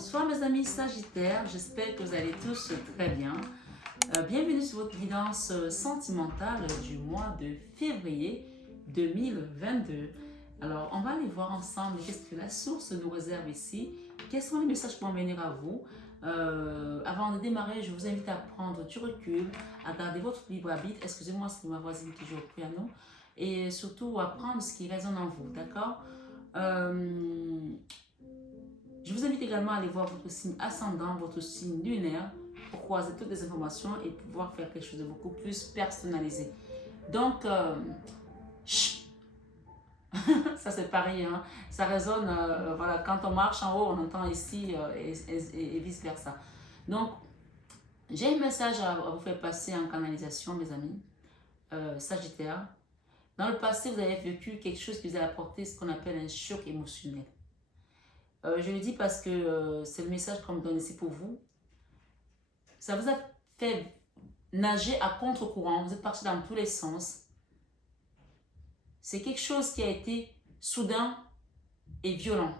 Bonsoir mes amis Sagittaires, j'espère que vous allez tous très bien. Bienvenue sur votre guidance sentimentale du mois de février 2022. Alors, on va aller voir ensemble qu'est-ce que la source nous réserve ici. Quels sont les messages pour en venir à vous. Avant de démarrer, je vous invite à prendre du recul, à garder votre libre arbitre. Excusez-moi, c'est ma voisine qui joue au piano. Et surtout, à prendre ce qui résonne en vous, d'accord? Je vous invite également à aller voir votre signe ascendant, votre signe lunaire, pour croiser toutes les informations et pouvoir faire quelque chose de beaucoup plus personnalisé. Donc, ça c'est pareil, hein? Ça résonne, voilà, quand on marche en haut, on entend ici et vice versa. Donc, j'ai un message à vous faire passer en canalisation, mes amis, Sagittaire. Dans le passé, vous avez vécu quelque chose qui vous a apporté ce qu'on appelle un choc émotionnel. Je le dis parce que c'est le message qu'on me donne ici pour vous. Ça vous a fait nager à contre-courant, vous êtes parti dans tous les sens. C'est quelque chose qui a été soudain et violent.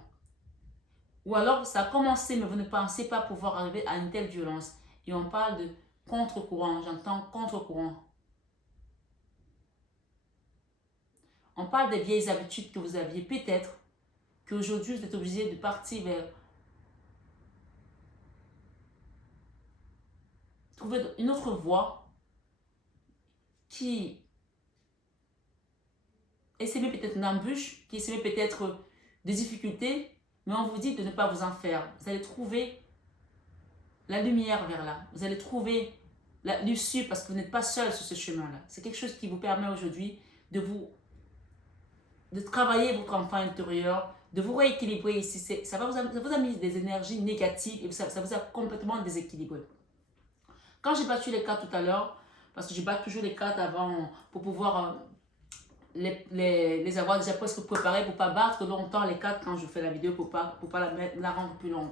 Ou alors ça a commencé mais vous ne pensez pas pouvoir arriver à une telle violence. Et on parle de contre-courant, j'entends contre-courant. On parle des vieilles habitudes que vous aviez peut-être, qu'aujourd'hui vous êtes obligé de partir vers trouver une autre voie qui essaie peut-être une embûche, qui essaie peut-être des difficultés, mais on vous dit de ne pas vous en faire. Vous allez trouver la lumière vers là. Vous allez trouver l'issue parce que vous n'êtes pas seul sur ce chemin-là. C'est quelque chose qui vous permet aujourd'hui de travailler votre enfant intérieur, de vous rééquilibrer ici. Ça vous a mis des énergies négatives et ça vous a complètement déséquilibré. Quand j'ai battu les cartes tout à l'heure, parce que je bats toujours les cartes avant pour pouvoir les avoir déjà presque préparées pour ne pas battre longtemps les cartes quand je fais la vidéo, pour pas la rendre plus longue.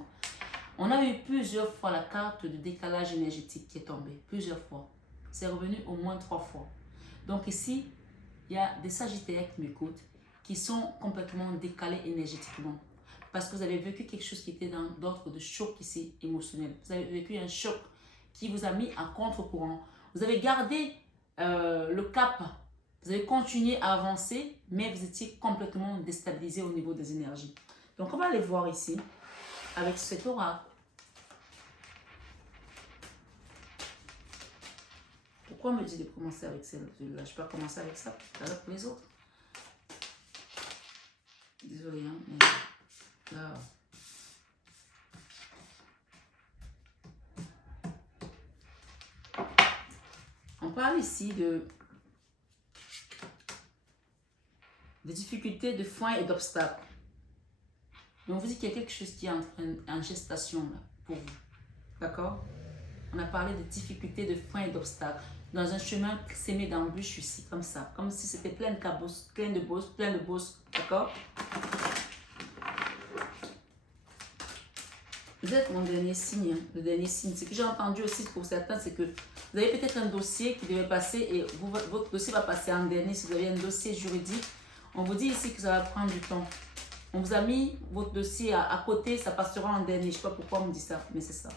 On a eu plusieurs fois la carte de décalage énergétique qui est tombée. Plusieurs fois. C'est revenu au moins 3 fois. Donc ici, il y a des Sagittaires qui m'écoutent, qui sont complètement décalés énergétiquement. Parce que vous avez vécu quelque chose qui était d'ordre de choc ici, émotionnel. Vous avez vécu un choc qui vous a mis à contre-courant. Vous avez gardé le cap. Vous avez continué à avancer, mais vous étiez complètement déstabilisé au niveau des énergies. Donc, on va aller voir ici, avec cet oracle. Pourquoi on me dit de commencer avec celle-là? Je peux commencer avec ça pour les autres. Désolée, hein, mais là... On parle ici de difficultés, de freins et d'obstacles. Mais on vous dit qu'il y a quelque chose qui est en gestation là, pour vous. D'accord? On a parlé de difficultés, de freins et d'obstacles. Dans un chemin semé d'embûches ici, comme ça. Comme si c'était plein de cabosses, plein de bosses. D'accord? Vous êtes mon dernier signe. Hein, le dernier signe. Ce que j'ai entendu aussi pour certains, c'est que vous avez peut-être un dossier qui devait passer et votre dossier va passer en dernier. Si vous avez un dossier juridique, on vous dit ici que ça va prendre du temps. On vous a mis votre dossier à côté, ça passera en dernier. Je ne sais pas pourquoi on me dit ça, mais c'est ça.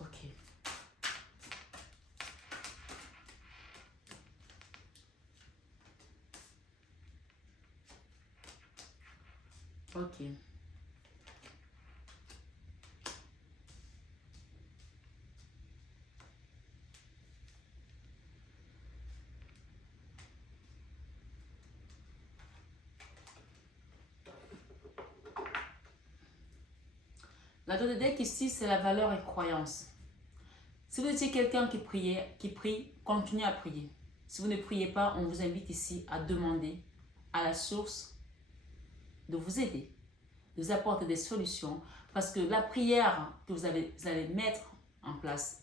Ok. Ok. La carte de deck ici, c'est la valeur et croyance. Si vous étiez quelqu'un qui prie, continuez à prier. Si vous ne priez pas, on vous invite ici à demander à la source de vous aider, de vous apporter des solutions. Parce que la prière que vous allez mettre en place,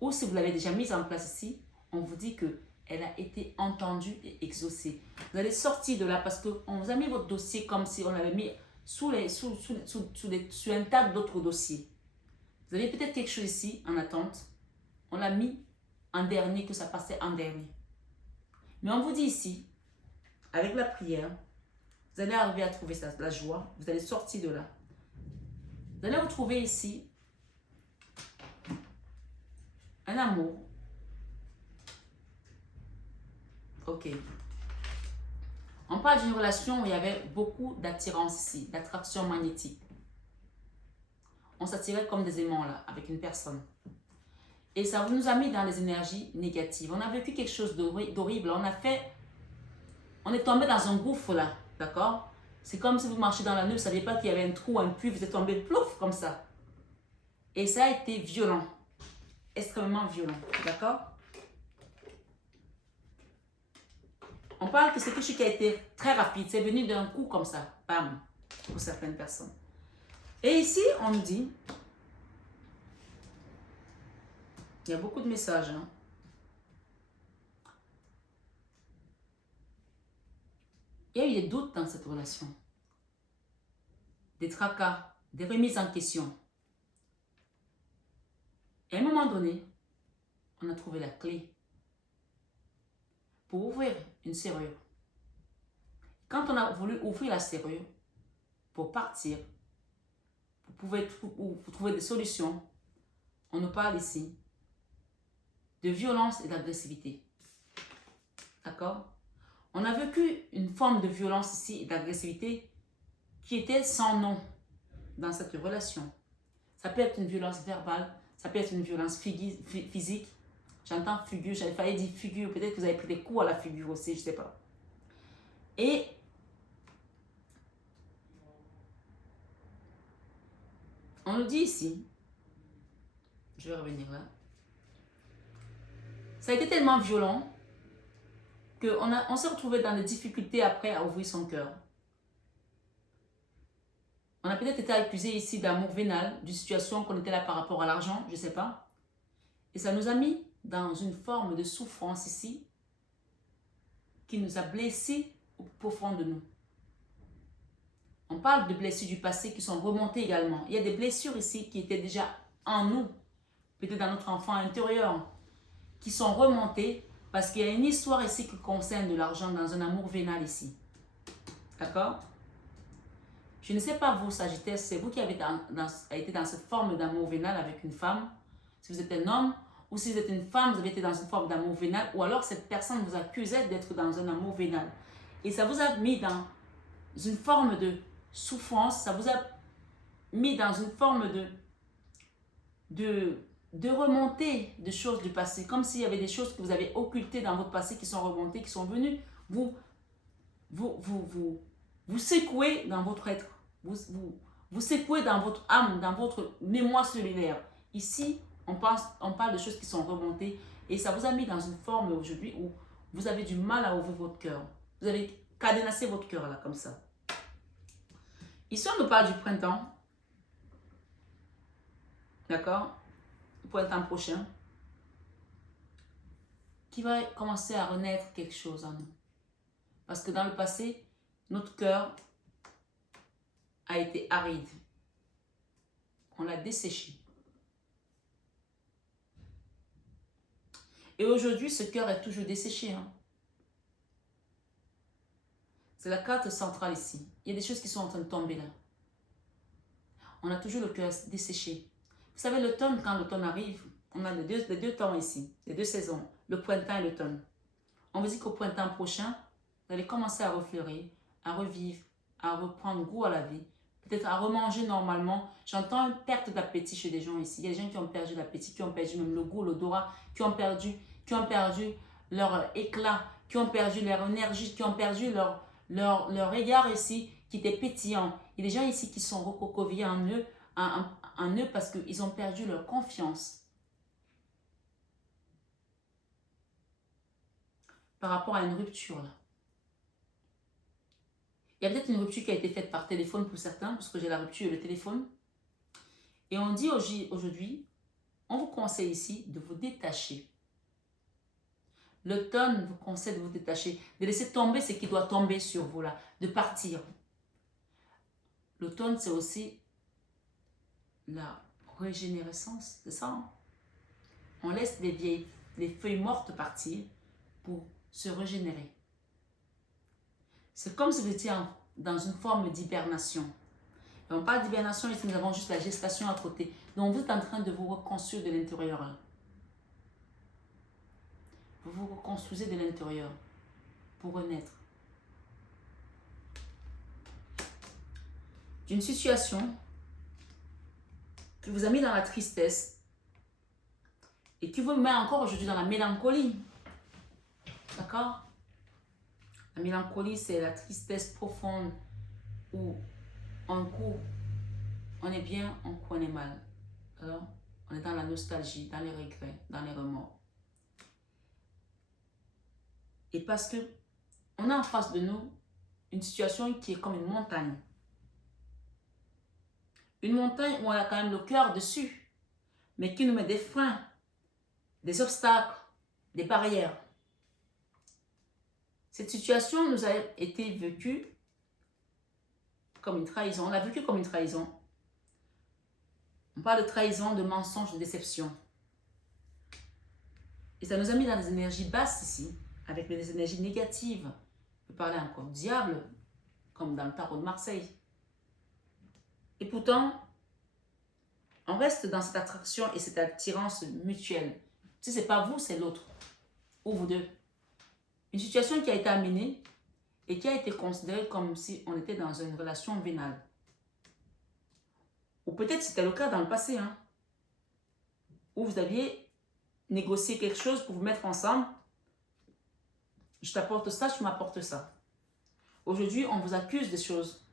ou si vous l'avez déjà mise en place ici, on vous dit qu'elle a été entendue et exaucée. Vous allez sortir de là parce qu'on vous a mis votre dossier comme si on l'avait mis sur un tas d'autres dossiers. Vous avez peut-être quelque chose ici en attente. On l'a mis en dernier, que ça passait en dernier. Mais on vous dit ici, avec la prière, vous allez arriver à trouver ça, la joie. Vous allez sortir de là. Vous allez retrouver ici un amour. Ok. On parle d'une relation où il y avait beaucoup d'attirance ici, d'attraction magnétique. On s'attirait comme des aimants là, avec une personne. Et ça nous a mis dans les énergies négatives. On a vécu quelque chose d'horrible. On est tombé dans un gouffre là, d'accord? C'est comme si vous marchiez dans la nuit, vous ne saviez pas qu'il y avait un trou, un puits, vous êtes tombé plouf comme ça. Et ça a été violent, extrêmement violent, d'accord? On parle que c'est quelque chose qui a été très rapide, c'est venu d'un coup comme ça, bam, pour certaines personnes. Et ici, on nous dit, il y a beaucoup de messages, hein? Il y a eu des doutes dans cette relation, des tracas, des remises en question. Et à un moment donné, on a trouvé la clé pour ouvrir une serrure. Quand on a voulu ouvrir la serrure pour partir, pour trouver des solutions, on nous parle ici de violence et d'agressivité. D'accord? On a vécu une forme de violence ici et d'agressivité qui était sans nom dans cette relation. Ça peut être une violence verbale, ça peut être une violence physique. J'entends figure, j'avais failli dire figure, peut-être que vous avez pris des coups à la figure aussi, je ne sais pas. Et on nous dit ici, je vais revenir là, ça a été tellement violent qu'on s'est retrouvé dans des difficultés après à ouvrir son cœur. On a peut-être été accusé ici d'amour vénal, d'une situation qu'on était là par rapport à l'argent, je ne sais pas. Et ça nous a mis dans une forme de souffrance ici qui nous a blessés au profond de nous. On parle de blessures du passé qui sont remontées également. Il y a des blessures ici qui étaient déjà en nous, peut-être dans notre enfant intérieur, qui sont remontées parce qu'il y a une histoire ici qui concerne de l'argent dans un amour vénal ici. D'accord? Je ne sais pas vous, Sagittaire, c'est vous qui avez été dans cette forme d'amour vénal avec une femme. Si vous êtes un homme, ou si vous êtes une femme, vous avez été dans une forme d'amour vénal, ou alors cette personne vous accusait d'être dans un amour vénal. Et ça vous a mis dans une forme de souffrance, ça vous a mis dans une forme de remontée de choses du passé, comme s'il y avait des choses que vous avez occultées dans votre passé qui sont remontées, qui sont venues vous secouer dans votre être, vous secouer dans votre âme, dans votre mémoire cellulaire. Ici, on parle de choses qui sont remontées et ça vous a mis dans une forme aujourd'hui où vous avez du mal à ouvrir votre cœur. Vous avez cadenassé votre cœur là, comme ça. Ici, on nous parle du printemps. D'accord? Le printemps prochain. Qui va commencer à renaître quelque chose en nous. Parce que dans le passé, notre cœur a été aride. On l'a desséché. Et aujourd'hui, ce cœur est toujours desséché. Hein? C'est la carte centrale ici. Il y a des choses qui sont en train de tomber là. On a toujours le cœur desséché. Vous savez, l'automne, quand l'automne arrive, on a les deux temps ici, les deux saisons, le printemps et l'automne. On vous dit qu'au printemps prochain, vous allez commencer à refleurir, à revivre, à reprendre goût à la vie, peut-être à remanger normalement. J'entends une perte d'appétit chez des gens ici. Il y a des gens qui ont perdu l'appétit, qui ont perdu même le goût, l'odorat, qui ont perdu leur éclat, qui ont perdu leur énergie, qui ont perdu leur regard ici, qui était pétillant. Il y a des gens ici qui sont recroquevillés en eux parce qu'ils ont perdu leur confiance par rapport à une rupture là. Il y a peut-être une rupture qui a été faite par téléphone pour certains, parce que j'ai la rupture et le téléphone. Et on dit aujourd'hui, on vous conseille ici de vous détacher. L'automne vous conseille de vous détacher, de laisser tomber ce qui doit tomber sur vous là, de partir. L'automne, c'est aussi la régénérescence, c'est ça. Hein? on laisse les feuilles mortes partir pour se régénérer. C'est comme si vous étiez dans une forme d'hibernation. Et on parle d'hibernation ici, nous avons juste la gestation à côté. Donc vous êtes en train de vous reconstruire de l'intérieur. Vous vous reconstruisez de l'intérieur pour renaître. D'une situation qui vous a mis dans la tristesse et qui vous met encore aujourd'hui dans la mélancolie. D'accord? La mélancolie, c'est la tristesse profonde où un coup, on est bien, un coup, on est mal. Alors, on est dans la nostalgie, dans les regrets, dans les remords. Et parce que on a en face de nous une situation qui est comme une montagne. Une montagne où on a quand même le cœur dessus, mais qui nous met des freins, des obstacles, des barrières. Cette situation nous a été vécue comme une trahison. On l'a vécue comme une trahison. On parle de trahison, de mensonge, de déception. Et ça nous a mis dans des énergies basses ici, avec des énergies négatives. On peut parler encore du diable, comme dans le tarot de Marseille. Et pourtant, on reste dans cette attraction et cette attirance mutuelle. Si ce n'est pas vous, c'est l'autre. Ou vous deux. Une situation qui a été amenée et qui a été considérée comme si on était dans une relation vénale. Ou peut-être c'était le cas dans le passé, hein, où vous aviez négocié quelque chose pour vous mettre ensemble. Je t'apporte ça, tu m'apportes ça. Aujourd'hui, on vous accuse des choses.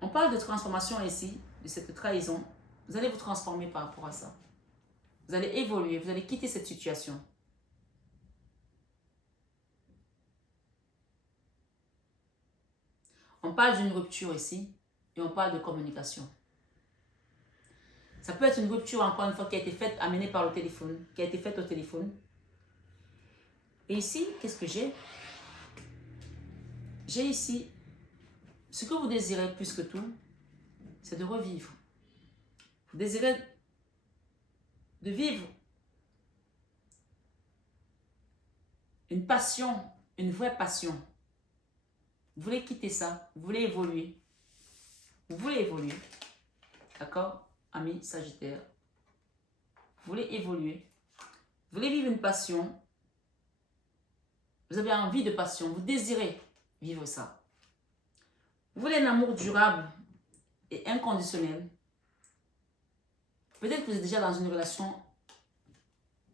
On parle de transformation ici, de cette trahison. Vous allez vous transformer par rapport à ça. Vous allez évoluer, vous allez quitter cette situation. On parle d'une rupture ici et on parle de communication. Ça peut être une rupture, encore une fois, qui a été faite, amenée par le téléphone, qui a été faite au téléphone. Et ici, qu'est-ce que j'ai? J'ai ici, ce que vous désirez plus que tout, c'est de revivre. Vous désirez de vivre une passion, une vraie passion. Vous voulez quitter ça, vous voulez évoluer. Vous voulez évoluer. D'accord, amis Sagittaire? Vous voulez évoluer. Vous voulez vivre une passion. Vous avez envie de passion, vous désirez vivre ça. Vous voulez un amour durable et inconditionnel. Peut-être que vous êtes déjà dans une relation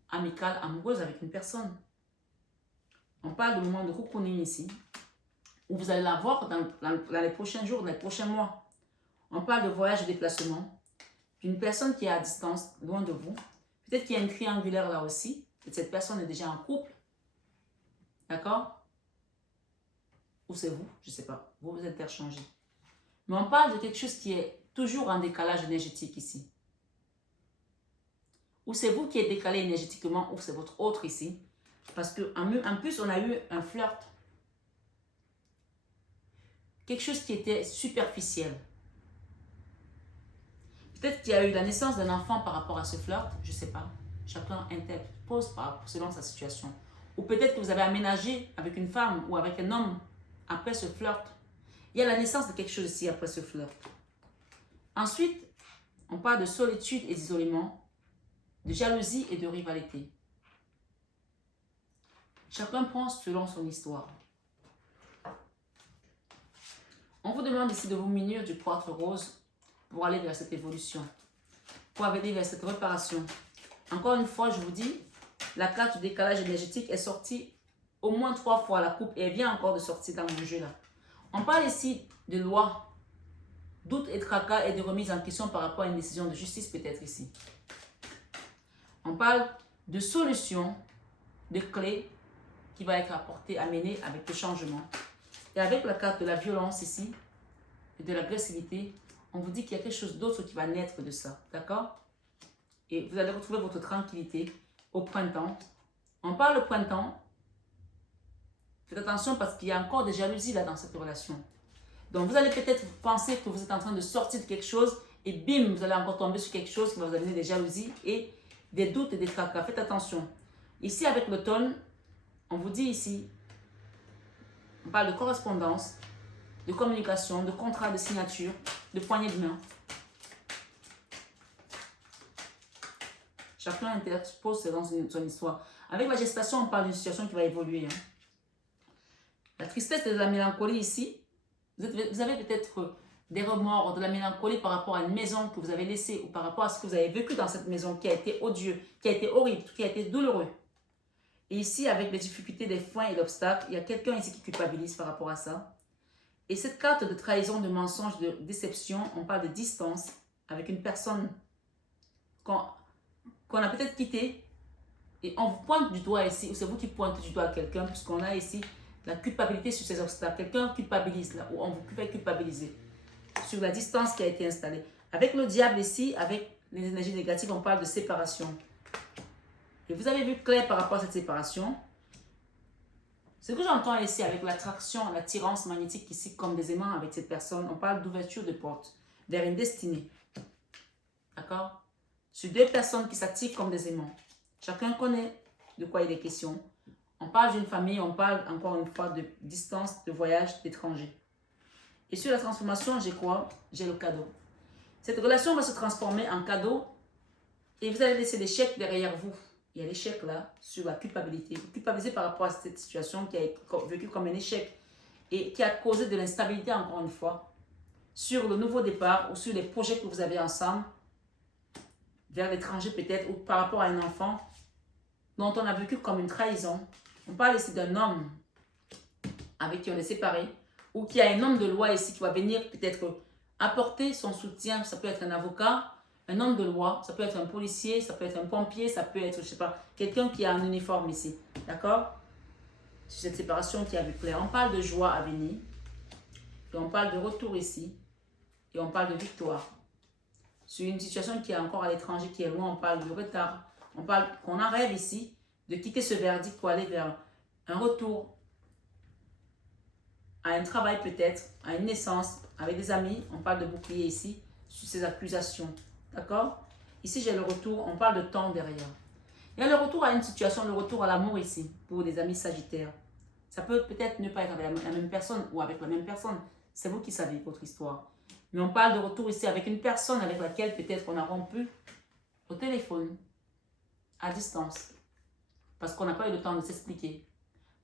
amicale, amoureuse avec une personne. On parle de moment de cocooning ici, où vous allez la voir dans les prochains jours, dans les prochains mois. On parle de voyage et déplacement, d'une personne qui est à distance, loin de vous. Peut-être qu'il y a une triangulaire là aussi. Peut-être que cette personne est déjà en couple. D'accord? Ou c'est vous, je ne sais pas. Vous vous interchangez. Mais on parle de quelque chose qui est toujours en décalage énergétique ici. Ou c'est vous qui êtes décalé énergétiquement, ou c'est votre autre ici. Parce qu'en plus, on a eu un flirt. Quelque chose qui était superficiel. Peut-être qu'il y a eu la naissance d'un enfant par rapport à ce flirt, je ne sais pas. Chacun interpose selon sa situation. Ou peut-être que vous avez aménagé avec une femme ou avec un homme après ce flirt. Il y a la naissance de quelque chose ici après ce flirt. Ensuite, on parle de solitude et d'isolement, de jalousie et de rivalité. Chacun pense selon son histoire. On vous demande ici de vous munir du poivre rose pour aller vers cette évolution, pour aller vers cette réparation. Encore une fois, je vous dis, la carte du décalage énergétique est sortie au moins 3 fois à la coupe et elle vient encore de sortir dans mon jeu là. On parle ici de loi, doute et tracas et de remise en question par rapport à une décision de justice peut-être ici. On parle de solution, de clé qui va être apportée, amenée avec le changement. Et avec la carte de la violence ici et de l'agressivité, on vous dit qu'il y a quelque chose d'autre qui va naître de ça. D'accord? Et vous allez retrouver votre tranquillité au printemps. On parle de printemps. Faites attention parce qu'il y a encore des jalousies là dans cette relation. Donc vous allez peut-être penser que vous êtes en train de sortir de quelque chose et bim, vous allez encore tomber sur quelque chose qui va vous amener des jalousies et des doutes et des tracas. Faites attention. Ici, avec l'automne, on vous dit ici, on parle de correspondance, de communication, de contrat, de signature, de poignée de main. Chacun interpose dans son histoire. Avec la gestation, on parle d'une situation qui va évoluer. Hein. La tristesse et de la mélancolie ici, vous avez peut-être des remords, de la mélancolie par rapport à une maison que vous avez laissée ou par rapport à ce que vous avez vécu dans cette maison qui a été odieux, qui a été horrible, qui a été douloureux. Et ici, avec les difficultés, les freins et l'obstacle, il y a quelqu'un ici qui culpabilise par rapport à ça. Et cette carte de trahison, de mensonge, de déception, on parle de distance avec une personne qu'on a peut-être quittée. Et on vous pointe du doigt ici, ou c'est vous qui pointez du doigt à quelqu'un, puisqu'on a ici la culpabilité sur ces obstacles. Quelqu'un culpabilise là, ou on vous fait culpabiliser sur la distance qui a été installée. Avec le diable ici, avec les énergies négatives, on parle de séparation. Et vous avez vu clair par rapport à cette séparation. Ce que j'entends ici avec l'attraction, l'attirance magnétique ici comme des aimants avec cette personne, on parle d'ouverture de porte vers une destinée. D'accord? Sur deux personnes qui s'attirent comme des aimants. Chacun connaît de quoi il est question. On parle d'une famille, on parle encore une fois de distance, de voyage, d'étranger. Et sur la transformation, j'ai quoi? J'ai le cadeau. Cette relation va se transformer en cadeau et vous allez laisser des chèques derrière vous. Il y a l'échec là sur la culpabilité. Vous culpabilisez par rapport à cette situation qui a été vécue comme un échec et qui a causé de l'instabilité encore une fois sur le nouveau départ ou sur les projets que vous avez ensemble vers l'étranger peut-être ou par rapport à un enfant dont on a vécu comme une trahison. On parle ici d'un homme avec qui on est séparé ou qui a un homme de loi ici qui va venir peut-être apporter son soutien. Ça peut être un avocat, un homme de loi, ça peut être un policier, ça peut être un pompier, ça peut être, je sais pas, quelqu'un qui a un uniforme ici. D'accord? Sur cette séparation qui a vu clair. On parle de joie à venir. Et on parle de retour ici. Et on parle de victoire. Sur une situation qui est encore à l'étranger, qui est loin, on parle de retard. On parle qu'on en rêve ici de quitter ce verdict pour aller vers un retour à un travail peut-être, à une naissance, avec des amis. On parle de bouclier ici, sur ces accusations. D'accord? Ici, j'ai le retour. On parle de temps derrière. Il y a le retour à une situation, le retour à l'amour ici, pour des amis sagittaires. Ça peut peut-être ne pas être avec la même personne ou avec la même personne. C'est vous qui savez votre histoire. Mais on parle de retour ici avec une personne avec laquelle peut-être on a rompu au téléphone, à distance. Parce qu'on n'a pas eu le temps de s'expliquer.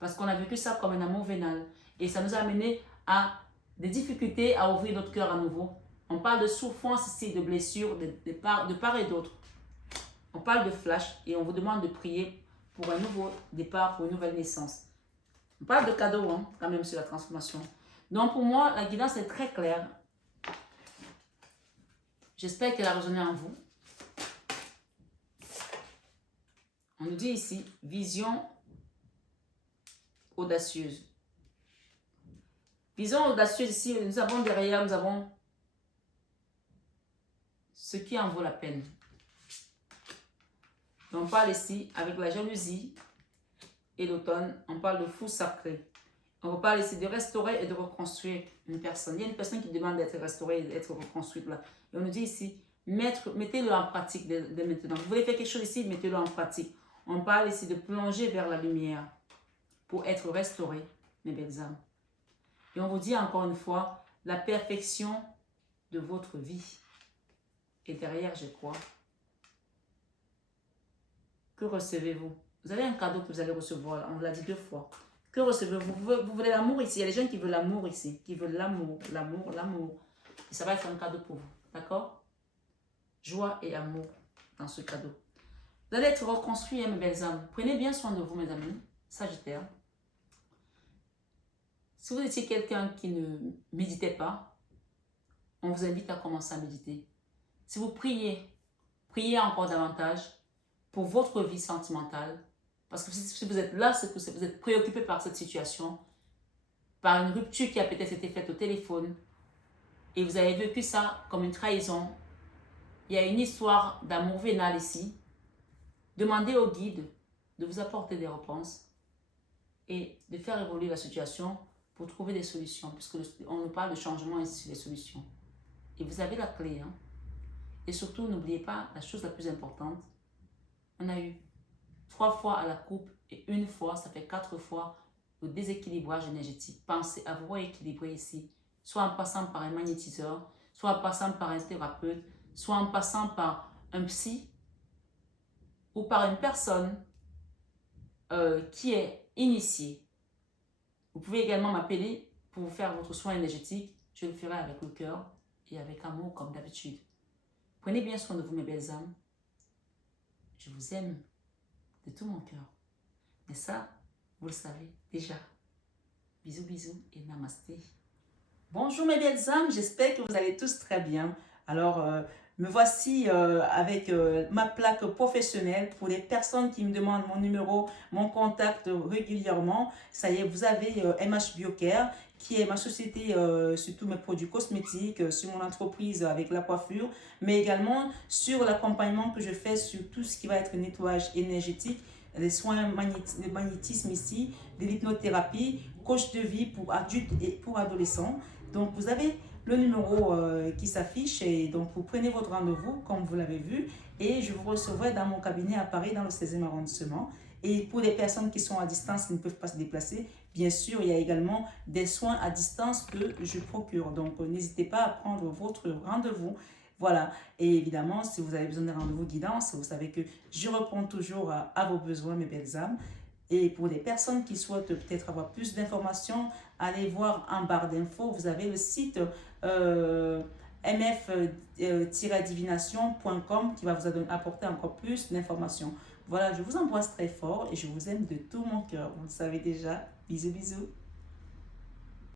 Parce qu'on a vécu ça comme un amour vénal. Et ça nous a amené à des difficultés à ouvrir notre cœur à nouveau. On parle de souffrance ici, de blessures, de part et d'autre. On parle de flash et on vous demande de prier pour un nouveau départ, pour une nouvelle naissance. On parle de cadeau, hein, quand même, sur la transformation. Donc, pour moi, la guidance est très claire. J'espère qu'elle a résonné en vous. On nous dit ici, vision audacieuse. Vision audacieuse ici, nous avons derrière, nous avons ce qui en vaut la peine. Et on parle ici avec la jalousie et l'automne, on parle de fou sacré. On parle ici de restaurer et de reconstruire une personne. Il y a une personne qui demande d'être restaurée et d'être reconstruite là. Et on nous dit ici, mettez-le en pratique dès maintenant. Vous voulez faire quelque chose ici, mettez-le en pratique. On parle ici de plonger vers la lumière pour être restauré, mes belles âmes. Et on vous dit encore une fois, la perfection de votre vie. Et derrière, je crois, que recevez-vous? Vous avez un cadeau que vous allez recevoir, on vous l'a dit 2 fois. Que recevez-vous? Vous voulez l'amour ici. Il y a des gens qui veulent l'amour ici, qui veulent l'amour, l'amour, l'amour. Et ça va être un cadeau pour vous, d'accord? Joie et amour dans ce cadeau. Vous allez être reconstruits, hein, mes belles âmes. Prenez bien soin de vous, mes amis, Sagittaire. Si vous étiez quelqu'un qui ne méditait pas, on vous invite à commencer à méditer. Si vous priez, priez encore davantage pour votre vie sentimentale. Parce que si vous êtes là, c'est que vous êtes préoccupé par cette situation, par une rupture qui a peut-être été faite au téléphone, et vous avez vécu ça comme une trahison. Il y a une histoire d'amour vénal ici. Demandez au guide de vous apporter des réponses et de faire évoluer la situation pour trouver des solutions, puisque on nous parle de changement ici sur les solutions. Et vous avez la clé. Hein? Et surtout, n'oubliez pas la chose la plus importante, On a eu 3 fois à la coupe et une fois, ça fait 4 fois le déséquilibrage énergétique. Pensez à vous rééquilibrer ici, soit en passant par un magnétiseur, soit en passant par un thérapeute, soit en passant par un psy ou par une personne qui est initiée. Vous pouvez également m'appeler pour vous faire votre soin énergétique. Je le ferai avec le cœur et avec amour comme d'habitude. Prenez bien soin de vous, mes belles âmes. Je vous aime de tout mon cœur. Mais ça, vous le savez déjà. Bisous, bisous et namasté. Bonjour mes belles âmes, j'espère que vous allez tous très bien. Alors, me voici avec ma plaque professionnelle pour les personnes qui me demandent mon numéro, mon contact régulièrement. Ça y est, vous avez MH Biocare, qui est ma société sur tous mes produits cosmétiques, sur mon entreprise avec la coiffure, mais également sur l'accompagnement que je fais sur tout ce qui va être nettoyage énergétique, les soins de magnétisme ici, de l'hypnothérapie, coach de vie pour adultes et pour adolescents. Donc, vous avez le numéro qui s'affiche et donc vous prenez votre rendez-vous comme vous l'avez vu et je vous recevrai dans mon cabinet à Paris dans le 16e arrondissement. Et pour les personnes qui sont à distance, qui ne peuvent pas se déplacer, bien sûr, il y a également des soins à distance que je procure. Donc, n'hésitez pas à prendre votre rendez-vous. Voilà, et évidemment, si vous avez besoin d'un rendez-vous guidance, vous savez que je réponds toujours à vos besoins, mes belles âmes. Et pour les personnes qui souhaitent peut-être avoir plus d'informations, allez voir en barre d'infos, vous avez le site mf-divination.com qui va vous apporter encore plus d'informations. Voilà, je vous embrasse très fort et je vous aime de tout mon cœur. Vous le savez déjà. Bisous, bisous.